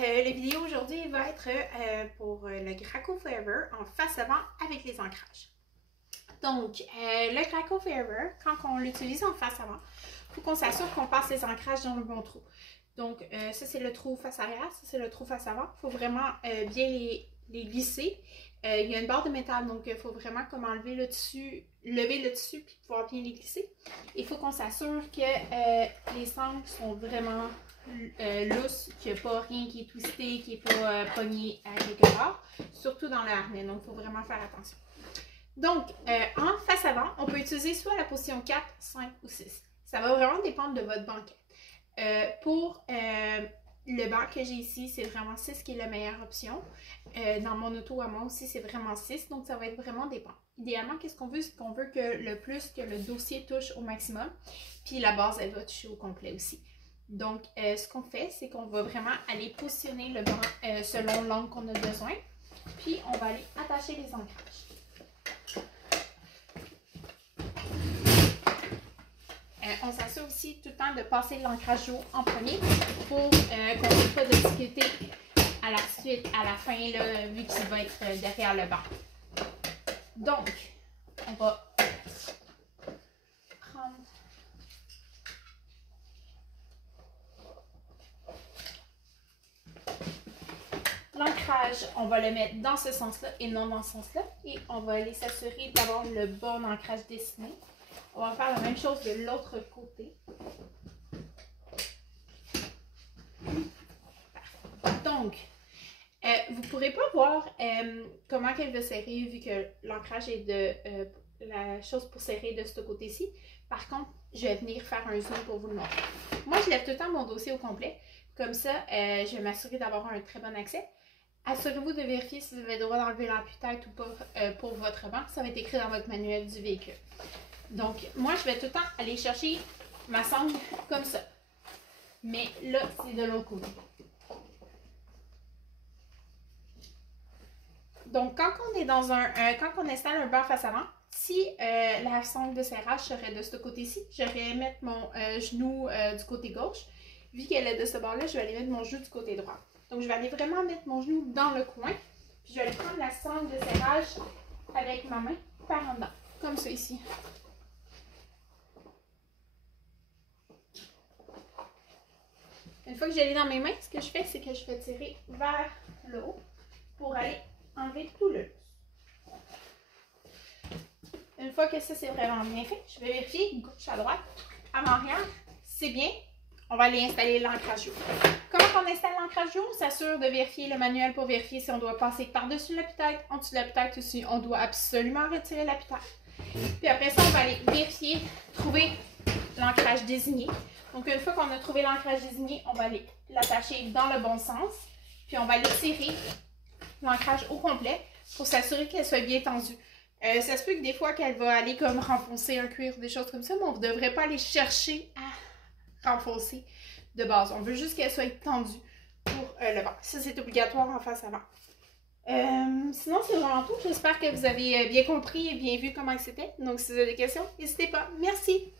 la vidéo aujourd'hui va être pour le Graco Forever en face avant avec les ancrages. Donc, le Graco Forever, quand on l'utilise en face avant, il faut qu'on s'assure qu'on passe les ancrages dans le bon trou. Donc, ça c'est le trou face arrière, ça c'est le trou face avant. Il faut vraiment bien les glisser. Il y a une barre de métal, donc il faut vraiment comme enlever le dessus, lever le dessus puis pouvoir bien les glisser. Il faut qu'on s'assure que les sangles sont vraiment lousses, qu'il n'y a pas rien qui est twisté, qui n'est pas pogné à quelque part, surtout dans le harnais, donc il faut vraiment faire attention. Donc, en face avant, on peut utiliser soit la position 4, 5 ou 6. Ça va vraiment dépendre de votre banquette. Pour le banc que j'ai ici, c'est vraiment 6 qui est la meilleure option. Dans mon auto à moi aussi, c'est vraiment 6, donc ça va être vraiment dépend. Idéalement, qu'est-ce qu'on veut? C'est qu'on veut que le plus que le dossier touche au maximum, puis la base, elle va toucher au complet aussi. Donc, ce qu'on fait, c'est qu'on va vraiment aller positionner le banc selon l'angle qu'on a besoin, puis on va aller attacher les ancrages. On s'assure aussi tout le temps de passer l'ancrage haut en premier pour qu'on n'ait pas de difficulté à la suite, à la fin, là, vu qu'il va être derrière le banc. Donc, on va prendre l'ancrage, on va le mettre dans ce sens-là et non dans ce sens-là. Et on va aller s'assurer d'avoir le bon ancrage dessiné. On va faire la même chose de l'autre côté. Donc, vous ne pourrez pas voir comment elle va serrer vu que l'ancrage est de la chose pour serrer de ce côté-ci. Par contre, je vais venir faire un zoom pour vous le montrer. Moi, je lève tout le temps mon dossier au complet. Comme ça, je vais m'assurer d'avoir un très bon accès. Assurez-vous de vérifier si vous avez le droit d'enlever l'ampui-tête ou pas pour votre banc. Ça va être écrit dans votre manuel du véhicule. Donc, moi, je vais tout le temps aller chercher ma sangle comme ça. Mais là, c'est de l'autre côté. Donc, quand on est dans quand on installe un banc face avant, si la sangle de serrage serait de ce côté-ci, je vais mettre mon genou du côté gauche. Vu qu'elle est de ce bord-là, je vais aller mettre mon genou du côté droit. Donc, je vais aller vraiment mettre mon genou dans le coin. Puis, je vais aller prendre la sangle de serrage avec ma main par en dedans, comme ça ici. Une fois que je l'ai dans mes mains, ce que je fais, c'est que je vais tirer vers le haut pour aller enlever tout le lousse. Une fois que ça c'est vraiment bien fait, je vais vérifier gauche à droite, avant-arrière, c'est bien. On va aller installer l'ancrage haut. Comment on installe l'ancrage haut? On s'assure de vérifier le manuel pour vérifier si on doit passer par-dessus l'appui-tête, en dessous de l'appui-tête ou si on doit absolument retirer l'appui-tête. Puis après ça, on va aller vérifier, trouver l'ancrage désigné. Donc, une fois qu'on a trouvé l'ancrage désigné, on va aller l'attacher dans le bon sens. Puis, on va aller tirer l'ancrage au complet pour s'assurer qu'elle soit bien tendue. Ça se peut que des fois qu'elle va aller comme renfoncer un cuir ou des choses comme ça, mais on ne devrait pas aller chercher à renfoncer de base. On veut juste qu'elle soit tendue pour le banc. Ça, c'est obligatoire en face avant. Sinon, c'est vraiment tout. J'espère que vous avez bien compris et bien vu comment c'était. Donc, si vous avez des questions, n'hésitez pas. Merci!